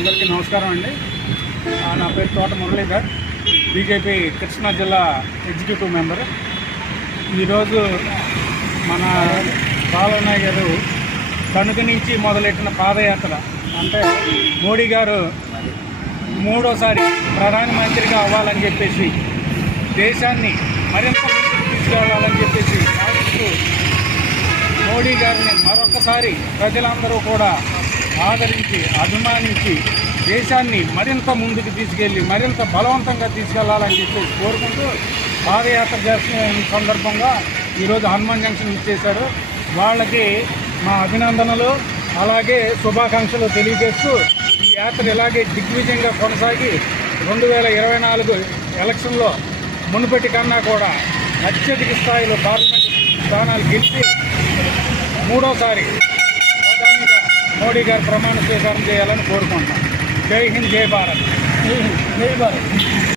అందరికీ నమస్కారం అండి. నా పేరు తోట మురళీధర్, బీజేపీ కృష్ణా జిల్లా ఎగ్జిక్యూటివ్ మెంబర్. ఈరోజు మన బాలనాయ్ గారు తణుకు నుంచి మొదలెట్టిన పాదయాత్ర అంటే మోడీ గారు మూడోసారి ప్రధానమంత్రిగా అవ్వాలని చెప్పేసి దేశాన్ని మరింత ముందుకు తీసుకెళ్లాలని చెప్పేసి ఆశిస్తూ మోడీ గారిని మరొకసారి ప్రజలందరూ కూడా ఆదరించి అభిమానించి దేశాన్ని మరింత ముందుకు తీసుకెళ్ళి మరింత బలవంతంగా తీసుకెళ్లాలని చెప్పేసి కోరుకుంటూ పాదయాత్ర చేసిన సందర్భంగా ఈరోజు హనుమాన్ జంక్షన్ ఇచ్చేశారు. వాళ్ళకి మా అభినందనలు అలాగే శుభాకాంక్షలు తెలియజేస్తూ ఈ యాత్ర ఇలాగే దిగ్విజయంగా కొనసాగి 2024 ఎలక్షన్లో మునుపటి కన్నా కూడా అత్యధిక స్థాయిలో పార్లమెంట్ స్థానాలు గెలిచి మూడోసారి ప్రధానిగా మోడీ గారు ప్రమాణ స్వీకారం చేయాలని కోరుకుంటున్నాం. జై హింద్, జై భారత్. జై భారత్.